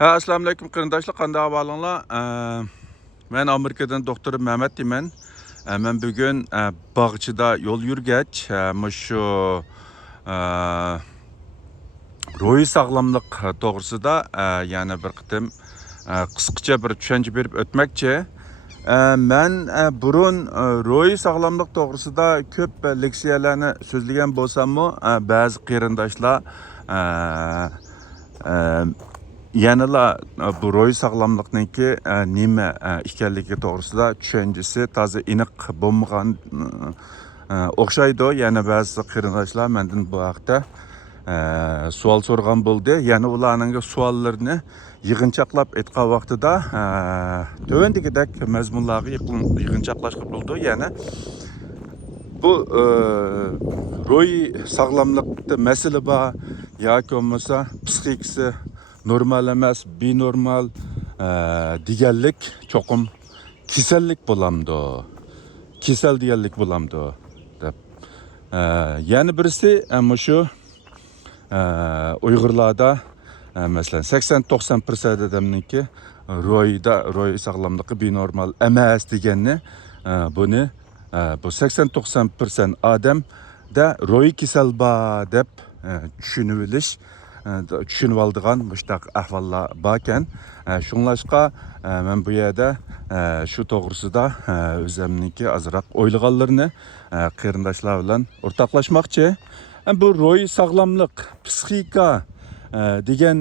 Assalomu alaykum qarindoshlar, qanday ahvolinglar? Men Amerikadan doktor Mehmet deyman. Men bugun bog'chida yo'l yurgach, shu ruhiy sog'lomlik to'g'risida yana bir qitim qisqacha bir tushuncha berib o'tmoqchi. Men burun ruhiy sog'lomlik to'g'risida ko'p leksiyalarni so'zlagan bo'lsam-mu, ba'zi qarindoshlar yanıla bu ruhiy sog'lomlikniki nima ekanligi to'g'risida tushunchasi toza aniq bo'lmagan o'xshaydi. Yana ba'zi qarindoshlar mendan bu haqda savol so'ragan bo'ldi. Yana ularning savollarini yig'inchoqlab aytgan vaqtida tövendagidek mazmunlarga yig'inchoqlashga bo'ldi. Yana bu ruhiy sog'lomlikda masala bor yoki bo'lmasa psixikasi normal emas, binormal deganlik cho'qim kasallik bo'lamdi. Kasal deganlik bo'lamdi deb. Yana birisi shu Uyg'urlarda masalan 80-90% odamniki ruhiy sog'lomligi binormal emas deganni buni bu 80-90% odamda ruhiy kasal bor deb tushunib oldigan mushtaq ahvollar bor ekan. Shunlashqa men bu yerda shu to'g'risida o'zimniki azroq o'ylaganlarni qarindoshlar bilan o'rtoqlashmoqchi. Bu ruhiy sog'lomlik, psixika degan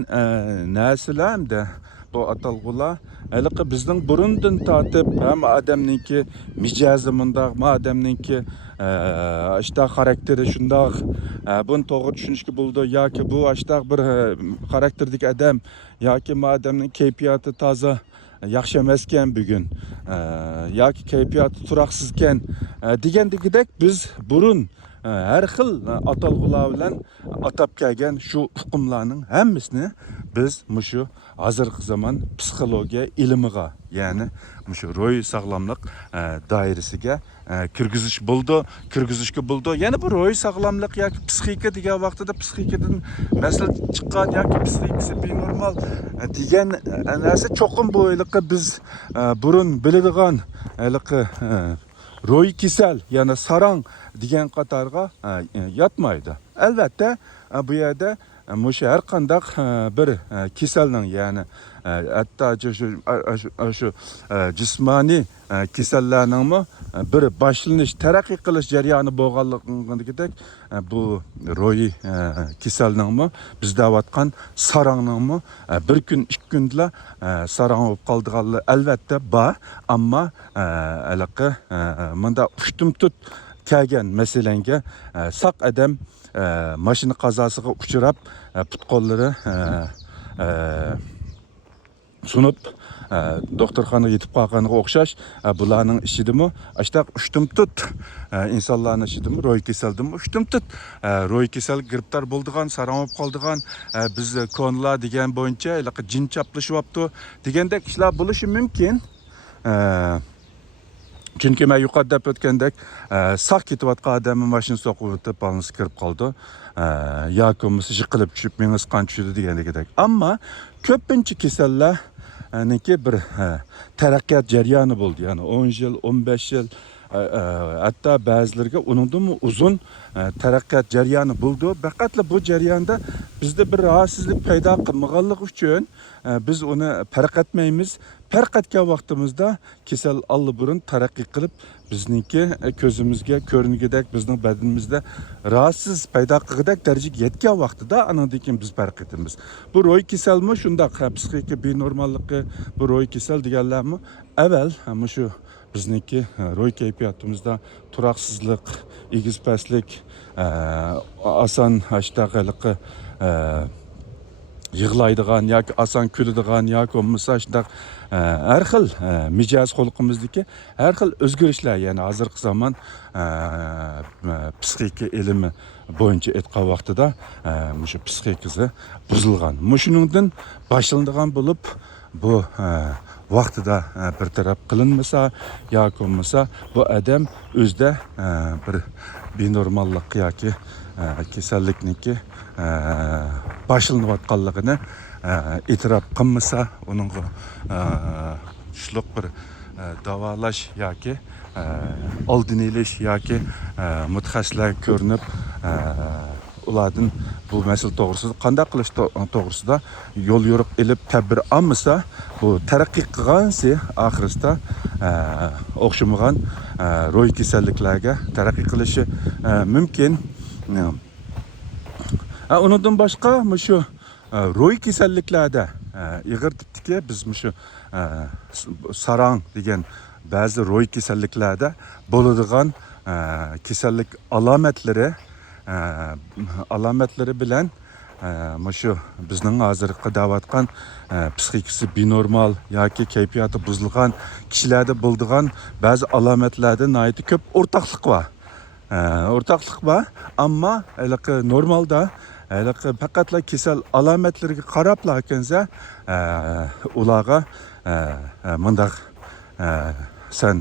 narsalarda bu atalg'ular haliqi bizning burundan tortib ham odamniki mijozi mundaq, odamniki işte xarakteri shundoq, buni to'g'ri tushunishga bo'ldi yoki bu ashtaq bir xarakterdagi odam yoki odamning kayfiyati toza yaxshi emas ekan bugun yoki kayfiyati turaqsiz ekan degandagidek biz burun har xil atalg'ular bilan atab kelgan shu hukmlarning hammasini biz shu hozirgi zamon psixologiya ilmiga, ya'ni shu ruhiy sog'lomlik doirasiga kirgizishga bo'ldi. Yana bu ruhiy sog'lomlik yoki psixika degan vaqtida psixikadan masala chiqqan yoki psixikasi binormal degan narsa cho'qim bu biz burun biladigan ruhiy kasal, yana sarang degan qatorga yotmaydi. Albatta bu yerda har qanday bir kasalning, ya'ni hatto shu jismoniy kasallarning bir boshlanish, taraqqiy qilish jarayoni bo'lganligidek bu ruhiy kasalning biz deyotgan sarangning bir kun, ikki kunda sarang bo'lib qoldiganlar albatta bor, ammo bunda ushtum tut kelgan masalanga saq odam mashina qazosiga uchrab put-qo'llari sunib doktorxonaga yetib qolganiga o'xshash bularning ishidimi ashtaq ushtum tut insonlarning ishidimi ruhiy kasaldimi ushtum tut ruhiy kasal giribtor bo'ldigan, sarang bo'lib qoldigan, biz konlar degan bo'yicha jin chaplashyapti degandek ishlar bo'lishi mumkin. Chunki men yuqorida o'tgandek saq ketayotgan odamni mashina so'qib o'tib balans kirib qoldi yoki bo'lmasa yiqilib tushib mengiz qon tushdi degandek. Ammo ko'pincha kasallarniki bir taraqqiyot jarayoni bo'ldi, ya'ni 10 yil, 15 yil, hatto ba'zilarga undan uzun taraqqiyot jarayoni bo'ldi. Faqat bu jarayonda bizda bir rahatsizlik paydo qilmaganligi uchun biz uni farq etmaymiz. Farq etgan vaqtimizda kasal allburun taraqqiy qilib bizniki ko'zimizga ko'ringidek, bizning badanimizda rahatsiz paydo qilgidek darajaga yetgan vaqtida andan keyin biz farq etamiz. Bu ruhiy kasalmi shundoq psixika binormalligi, bu ruhiy kasal deganlarmi avval shu bizniki ruhiy kayfiyatimizda turaqsizlik, egiz pastlik, oson ashtaqaliqi yig'laydigan yoki oson kuladigan yoki bo'lmasa shundoq har xil mijoz xulqimizdagi har xil o'zgarishlar, ya'ni hozirgi zamon psixika ilmi bo'yicha aytgan vaqtida shu psixikasi buzilgan. Shuningdan boshlanadigan bo'lib bu vaqtida bir taraf qilinmasa yoki bo'lmasa bu odam o'zida bir binormallik yoki kasallikniki başlanayotganligini e'tirof qilmasa, uning tushliq bir davolash yoki oldini olish yoki mutaxassislar ko'rinib ulardan bu masala to'g'risida qanday qilish to'g'risida yo'l yo'riq ilib tadbir olmasa, bu taraqqiy qilgansi oxirisida o'xshamagan ro'y kasalliklarga taraqqiy qilishi mumkin. Undan boshqa shu ro'y kasalliklarda ig'ir tipdagi biz shu sarang degan ba'zi ro'y kasalliklarda bo'ladigan kasallik alomatlari bilan shu bizning hozirgi davatgan psixikasi binormal yoki kayfiyati buzilgan kishilarda bo'ladigan ba'zi alomatlarda nihoyatda ko'p o'rtoqlik bor. Ammo normalda faqatla kasal alomatlariga qarabla ekansa, ularga mundaq sen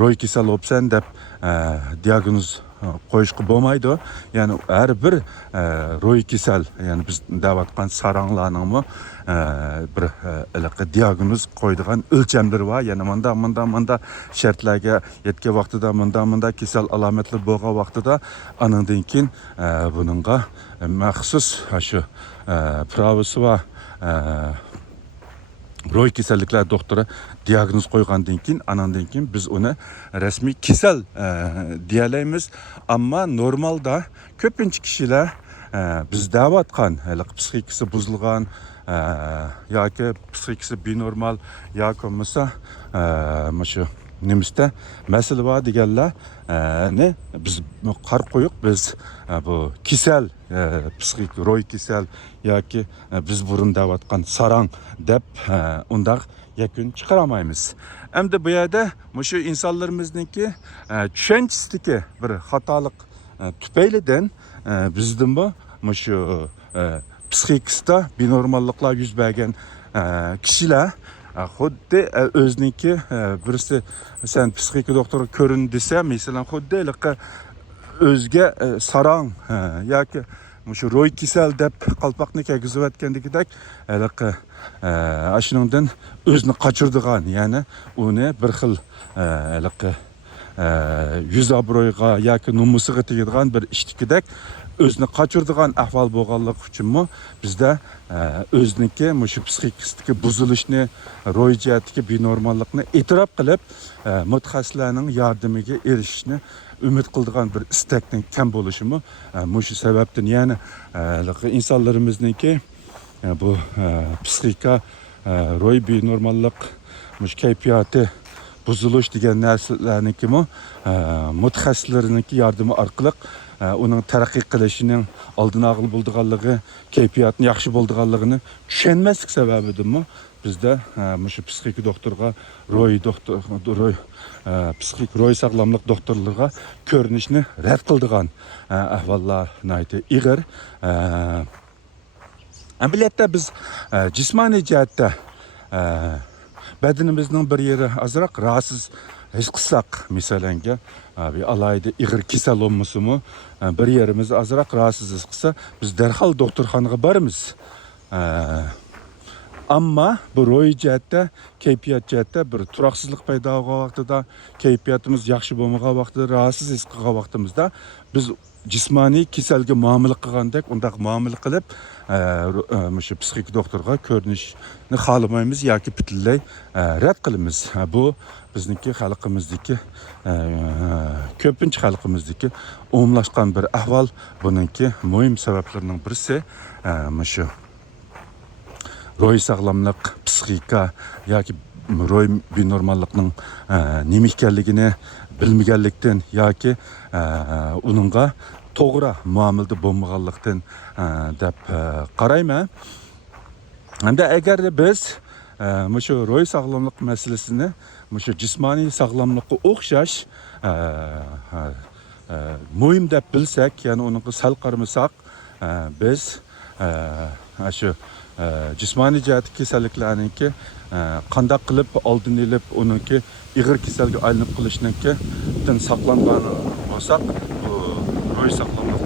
ro'y kasal bo'lsan deb diagnoz qo'yishga bo'lmaydi. Ya'ni har bir ro'y kasal, ya'ni biz davatgan saranglarning bir diagnoz qo'ydigan o'lchamlari bor. Ya'ni manda shartlarga yetgan vaqtida manda kasal alomatlar bo'lgan vaqtida anandan keyin buningga maxsus shu pravisi va ro'y kasalliklar doktori diagnoz qo'ygandan keyin, anandan keyin biz uni rasmiy kasal deyalaymiz. Ammo normalda ko'pincha kishilar biz davatgan psixikasi buzilgan yoki psixikasi binormal yoki bo'lmasa shu nimizda masala bor deganlar biz qarab qo'yib, biz bu kasal psixik ro'y kasal yoki biz burun davatgan sarang deb undaq yakun chiqaramaymiz. Endi bu yerda shu insonlarimizningki tushunchasidagi bir xatolik tufaylidan bizdan bu shu psixikasida binormalliklar yuz bergan kishilar xuddi o'ziniki birisi sen psixika doktori ko'rin desa, masalan xuddi o'zga sarang yoki shu ro'y kasal deb qalpoqni kiygizayotgandagidek shuningdan o'zini qochirdigan, ya'ni uni bir xil yuz obro'yga yoki nomusiga tegadigan bir ishtikidek o'zini qochirdigan ahvol bo'lganligi uchunmi bizda o'ziniki shu psixikasidagi buzilishni, ro'y jihatdagi binormallikni e'tirof qilib mutaxassislarning yordamiga erishishni umid qiladigan bir istakning kam bo'lishimi shu sababdan, ya'ni insonlarimizniki bu psixika ro'y binormallik kayfiyati buzilish degan narsalarniki mutaxassislarniki yordami orqali uning taraqqiy qilishining oldini olib bo'lganligi, kayfiyatning yaxshi bo'lganligini tushunmaslik sababidan bizda shu psixika doktorga psixik ro'y sog'lomlik doktorlarga ko'rinishni rad qildigan ahvollar nihoyatda ig'ir. Albatta biz jismoniy jihatda badanimizning bir yeri azroq rahatsız his qilsak, masalanga bir alayda ig'ir kasal bo'lmasimi, bir yerimiz azroq rahatsız his qilsa, biz darhol doktorxonaga boramiz. Ammo bu ro'y jihatda, kayfiyat jihatda bir turoqsizlik paydo bo'lgan vaqtida, kayfiyatimiz yaxshi bo'lmagan vaqtida, rahatsız his qilgan vaqtimizda biz jismoniy kasalga muomala qilgandek undaq muomala qilib shu psixik doktorga ko'rinishni xohlamaymiz yoki butunlay rad qilamiz. Bu bizniki xalqimizdagi ko'pincha xalqimizdagi umumlashgan bir ahvol. Buningki muhim sabablarining birisi shu ro'y sog'lomlik, psixika yoki ro'y binormallikning nima ekanligini bilmaganlikdan yoki uningga to'g'ri muomalada bo'lmaganlikdan deb qarayman. Hamda agar biz shu ro'y sog'lomlik masalasini shu jismoniy sog'lomlikqa o'xshash muhim deb bilsak, ya'ni unga sal qaramasak, biz shu jismoniy jihatdagi kasalliklarningki qanday qilib oldini olib uningki ig'ir kasalga aylanib qolishninkidan saqlangan bo'lsak, bu ro'y sog'lomlik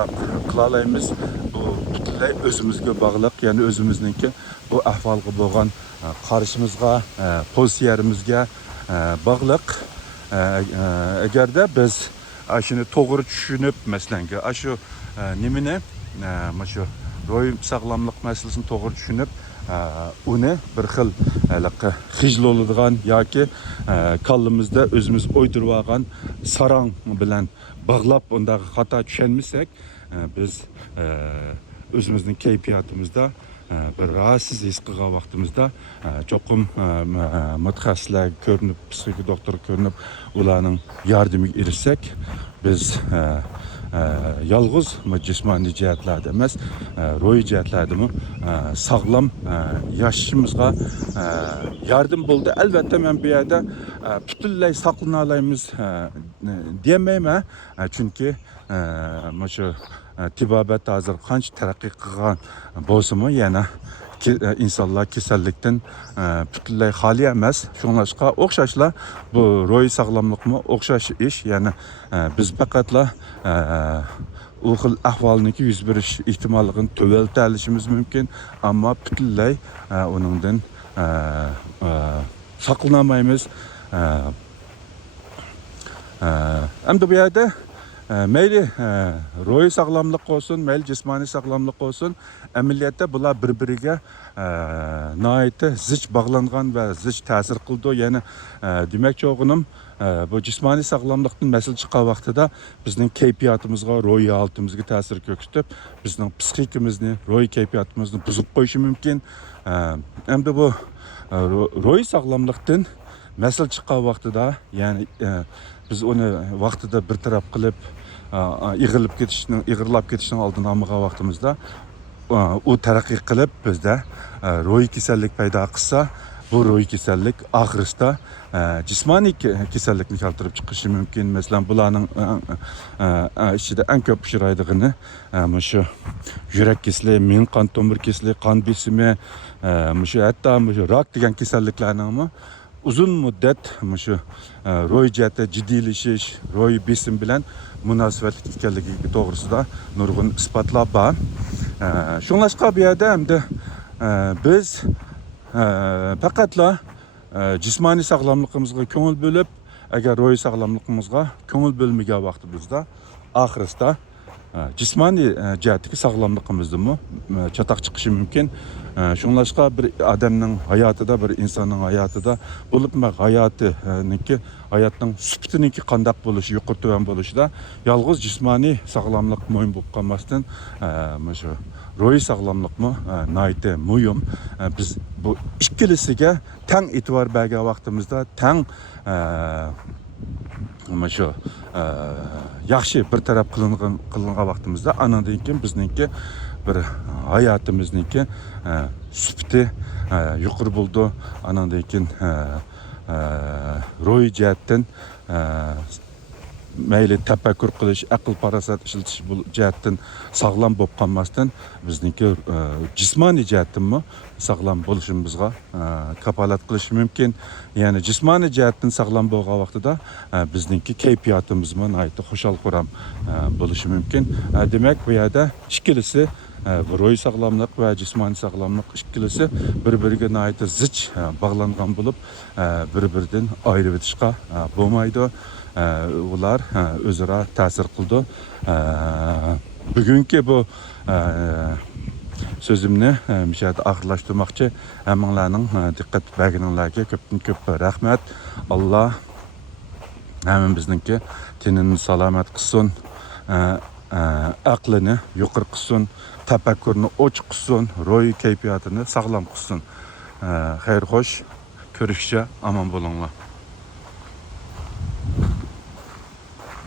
qandaq qılalaymiz. Bu butunlay özümüzge bağlıq, yani özümüzningki bu ahvalga bo'lgan qarashimizga, pozitsiyarimizga bağlıq. Agarda biz shuni to'g'ri tushunib, masalan, shu nimani, shu ro'y sog'lomlik masalasini to'g'ri tushunib, uni bir xil xijil oladigan yoki kallimizda o'zimiz o'ydirib olgan sarang bilan bog'lab undagi xato tushunmasak, biz o'zimizning kayfiyatimizda bir rahatsız his qilgan vaqtimizda cho'qim mutaxassislar ko'rinib, psixolog doktor ko'rinib, ularning yordamiga erishsak, biz yalğız jismoniy jihatlarda emas, ro'y jihatlardami sog'lom yashashimizga yardım bo'ldi. Albatta men bu yerda butunlay saqlana olamiz demayman, chunki shu tibobat hozir qancha taraqqiy qilgan bo'lsa-mu, yana insonlar kasallikdan butunlay xoli emas. Shunlashqa o'xshashla bu ro'y sog'lomlikmi o'xshash ish, ya'ni biz faqatla u xil ahvolniki yuz berish ehtimolligini to'valta olishimiz mumkin, ammo butunlay uningdan saqlanamaymiz. Endi bu yerda mayli ro'y sog'lomlik olsun, mayli jismoniy sog'lomlik olsun, amaliyotda bular bir-biriga nihoyatda zich bog'langan va zich ta'sir qildi. Ya'ni demoqchi o'g'lim, bu jismoniy sog'lomlikdan masala chiqqan vaqtida bizning kayfiyatimizga, ro'y holatimizga ta'sir ko'rsatib, bizning psixikamizni, ro'y kayfiyatimizni buzib qo'yishi mumkin. Endi bu ro'y sog'lomlikdan masala chiqqan vaqtida, ya'ni biz uni vaqtida bir taraf qilib ig'irlab ketishning oldini olmagan vaqtimizda u taraqqiy qilib bizda ro'y kasallik paydo qilsa, bu ro'y kasallik oxirida jismoniy kasallikni keltirib chiqishi mumkin. Masalan, bularning ichida eng ko'p uchraydigani shu yurak kasalligi, min qon tomir kasalligi, qon besimi, shu hatto rak degan kasalliklarning uzun muddat shu ro'y jihati jiddiylashish, ro'y besim bilan munosabatli ekanligi to'g'risida nurg'un isbotlar bor. Shunlashqa bu yerda endi biz faqatla jismoniy sog'lomligimizga ko'ngil bo'lib, agar ro'y sog'lomligimizga ko'ngil bo'lmagan vaqtimizda oxirida jismoniy jihatdagi sog'lomligimizdami chatoq chiqishi mumkin. Shunlashqa bir odamning hayotida, bir insonning hayotida bo'lib, hayotning sifatiniki qandaq bo'lishi, yuqori tuvan bo'lishida yolg'iz jismoniy sog'lomlik muhim bo'lib qolmasdan, shu ro'y sog'lomlikmi nihoyatda muhim. Biz bu ikkilisiga teng e'tibor bergan vaqtimizda, teng shu yaxshi bir taraf qilingan vaqtimizda, anandan keyin bizningki bir hayotimizniki sifati yuqori bo'ldi. Anandan keyin ro'y jihatdan mayli tafakkur qilish, aql parasat ishlatish jihatdan sog'lom bo'lib qolmasdan, bizniki jismoniy jihatdanmi sog'lom bo'lishimizga kafolat qilish mumkin. Ya'ni jismoniy jihatdan sog'lom bo'lgan vaqtida bizniki kayfiyatimizmi nihoyatda xushal-xuram bo'lishi mumkin. Demak, bu yerda ikkilisi, ro'y sog'lomlik va jismoniy sog'lomlik ikkilisi bir-biriga nihoyatda zich bog'langan bo'lib, bir-biridan ayirib o'tishga bo'lmaydi. Ular o'zaro ta'sir qildi. Bugungi bu sözümni müşahede ahırlaştırmakçı hammalarning diqqat berganinglarga ko'p rahmat. Allah hamma bizningki tenini salomat qilsin, aqlini yuqori qilsin, tafakkurni ochiq qilsin, ro'y kayfiyatini sog'lom qilsin. Xayr xo'sh, ko'rishcha, omon bo'linglar.